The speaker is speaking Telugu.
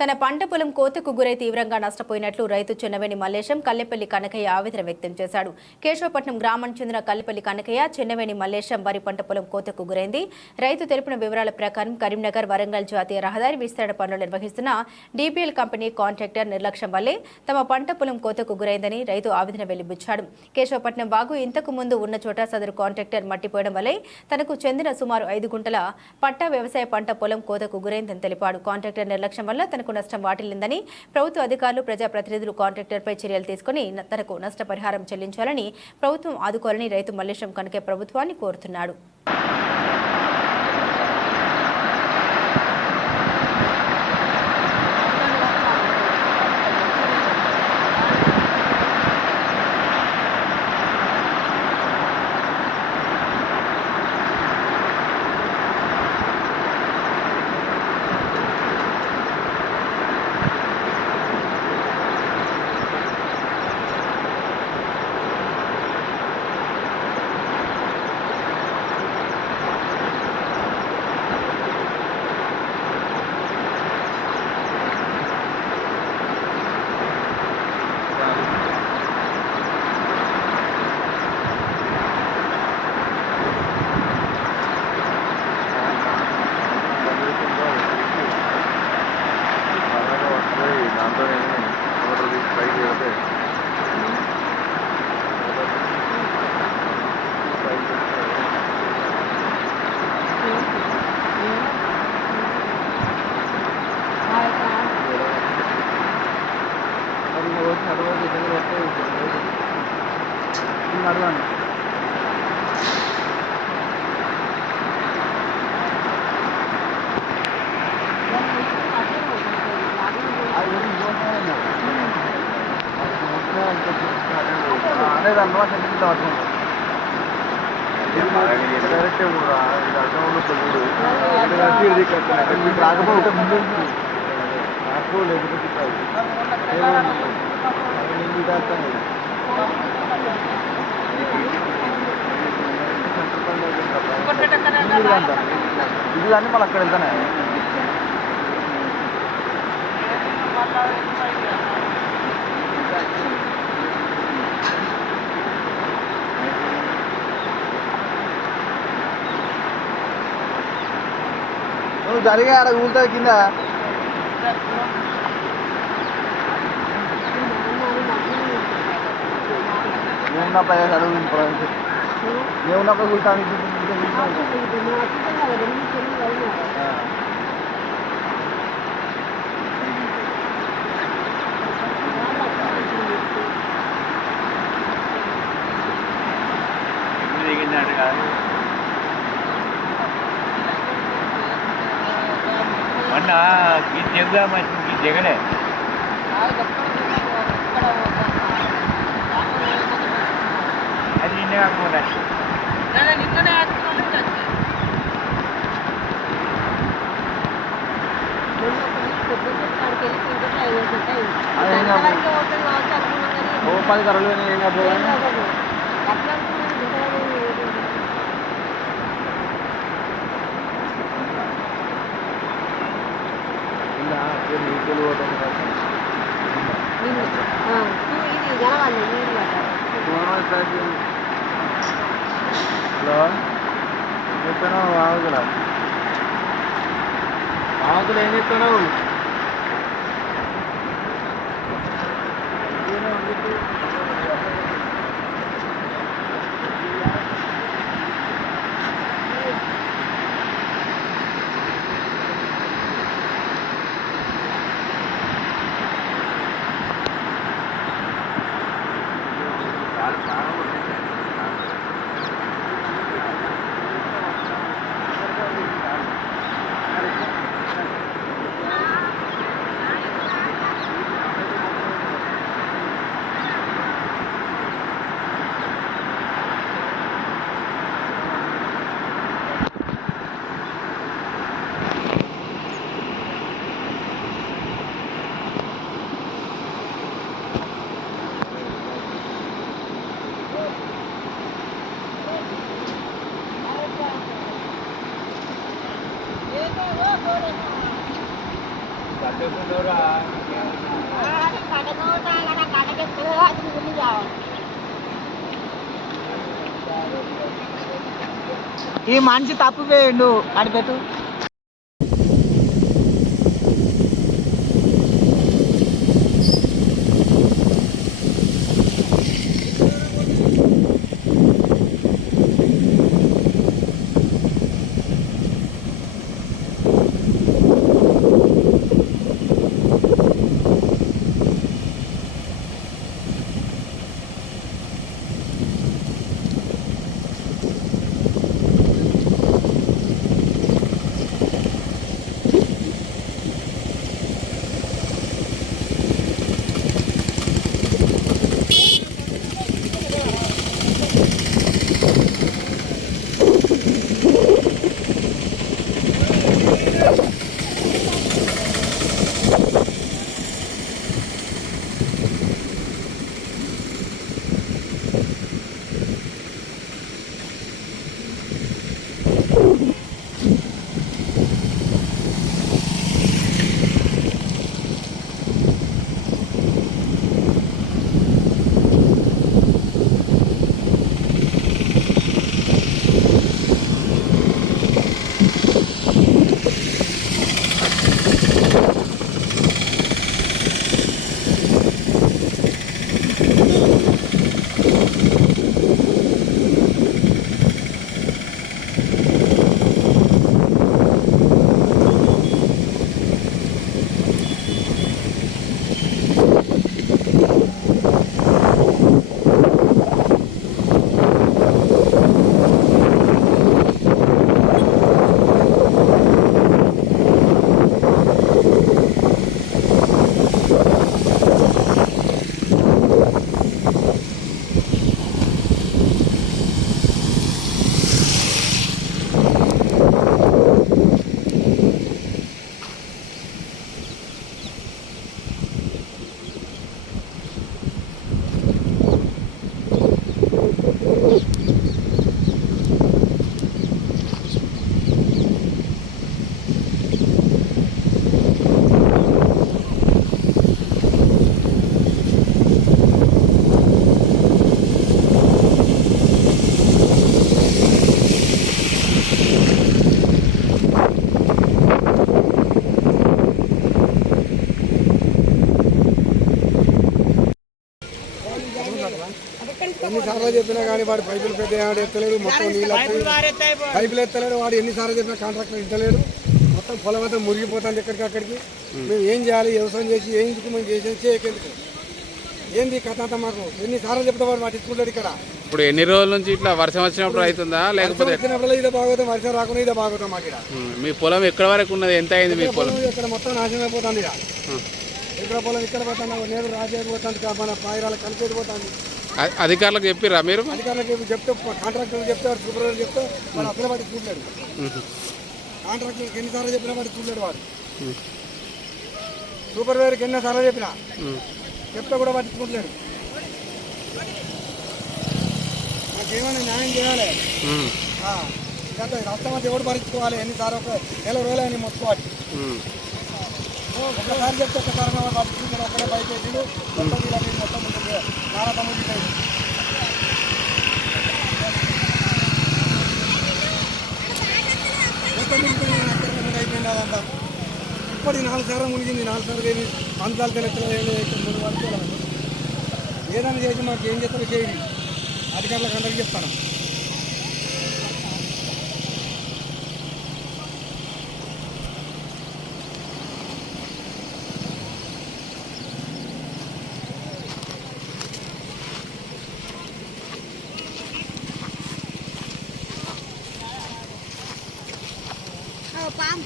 తన పంట పొలం కోతకు గురై తీవ్రంగా నష్టపోయినట్లు రైతు చెన్నవేణి మల్లేశం కల్లెపల్లి కనకయ్య ఆవేదన వ్యక్తం చేశాడు. కేశవపట్నం గ్రామానికి చెందిన కల్లెపల్లి కనకయ్య చెన్నవేణి మల్లేశం వరి పంట పొలం కోతకు గురైంది. రైతు తెలిపిన వివరాల ప్రకారం కరీంనగర్ వరంగల్ జాతీయ రహదారి విస్తరణ పనులు నిర్వహిస్తున్న డిపిఎల్ కంపెనీ కాంట్రాక్టర్ నిర్లక్ష్యం వల్లే తమ పంట పొలం కోతకు గురైందని రైతు ఆవేదన వెలిబుచ్చాడు. కేశవపట్నం వాగు ఇంతకు ముందు ఉన్న చోట సదరు కాంట్రాక్టర్ మట్టిపోయడం వల్లే తనకు చెందిన సుమారు 5 గుంటల పట్టా వ్యవసాయ పంట పొలం కోతకు గురైందని తెలిపాడు. కాంట్రాక్టర్ నిర్లక్ష్యం వల్ల తనకు నష్టం వాటిల్లిందని, ప్రభుత్వ అధికారులు ప్రజాప్రతినిధులు కాంట్రాక్టర్పై చర్యలు తీసుకుని తనకు నష్టపరిహారం చెల్లించాలని, ప్రభుత్వం ఆదుకోవాలని రైతు మల్లేశం కనకయ్య ప్రభుత్వాన్ని కోరుతున్నాడు. ఇల్లు మళ్ళీ అక్కడ వెళ్తానే నువ్వు జరిగే ఆడ ఊరుతుంది కింద ఏమున్నప్పుడు అడుగు ఏమున్నప్పుడు కూర్తాను మొన్న చెబుదా మంచి జగనే అది నిన్నే కాకుండా ఓ 10 కరలు ఏం కాదు హలో చెప్తున్నావు ఆవుతులు ఏం చెప్తున్నావు ఈ మనిషి తప్పిపోయిండు అని పెట్టు. ఎన్నిసార్లు చెప్పినా కానీ వాడు పైపులు పెద్ద ఎత్తలేడు, మొత్తం నీళ్ళు పైపులు ఎత్తలేడు. వాడు ఎన్నిసార్లు చెప్పినా కాంట్రాక్టర్ ఇస్తలేడు. మొత్తం పొలం అంతా మురిగిపోతుంది ఎక్కడికక్కడికి. మేము ఏం చేయాలి? వ్యవసాయం చేసి ఏం మేము చేసేది చేయకెందుకు? ఏంది కథ అంతా మాకు ఎన్నిసార్లు చెప్తే వాడు పట్టించుకుంటాడు. ఇక్కడ ఇప్పుడు ఎన్ని రోజుల నుంచి ఇట్లా వర్షం వచ్చినప్పుడు అవుతుందా లేకపోతే వచ్చినప్పుడు ఇదే బాగోతాం, వర్షం రాకుండా ఇదే బాగోతాం మాకు. ఇక్కడ మీ పొలం ఎక్కడ వరకు ఉన్నది? ఎంత అయింది మీ పొలం? ఇక్కడ మొత్తం నాశనం అయిపోతుంది. ఇక్కడ పొలం ఇక్కడ పోతాను, నేడు రాజేది పోతుంది, మన పాయిరాల కలిసేది పోతుంది. అధికారులకు చెప్పిరా మీరు? అధికారులకు చెప్తే కాంట్రాక్టర్లు చెప్తే వాడు సూపర్వైజర్ చెప్తే వాడు అసలు వాటి చూడలేడు. కాంట్రాక్టర్కి ఎన్నిసార్లు చెప్పినా వాడు చూడలేడు. వాడు సూపర్వైజర్కి ఎన్నిసార్లు చెప్పినా చెప్తే కూడా పట్టించుకుంటలేడు. నాకేమైనా న్యాయం చేయాలి. రాష్ట్రం ఎవడు భరించుకోవాలి? ఎన్నిసార్లు ఒక నెల రోజులు అని మొత్తుకోవాలి. ఒకసారి చెప్తే ఒకసారి పట్టించుకుంటాడు. ఒక్కడే బయట వేసాడు మొత్తం నానా తమ్ముడు అయిపోయింది. అదంతా ఇప్పటికి 4 సార్లు మునిగింది. 4 సార్లు ఏమి పంచాలు తెలియదు. ఏదైనా చేసి మాకు ఏం చేస్తారో చేయండి. అధికారులకు అందరికీ చెప్తాను. Pam.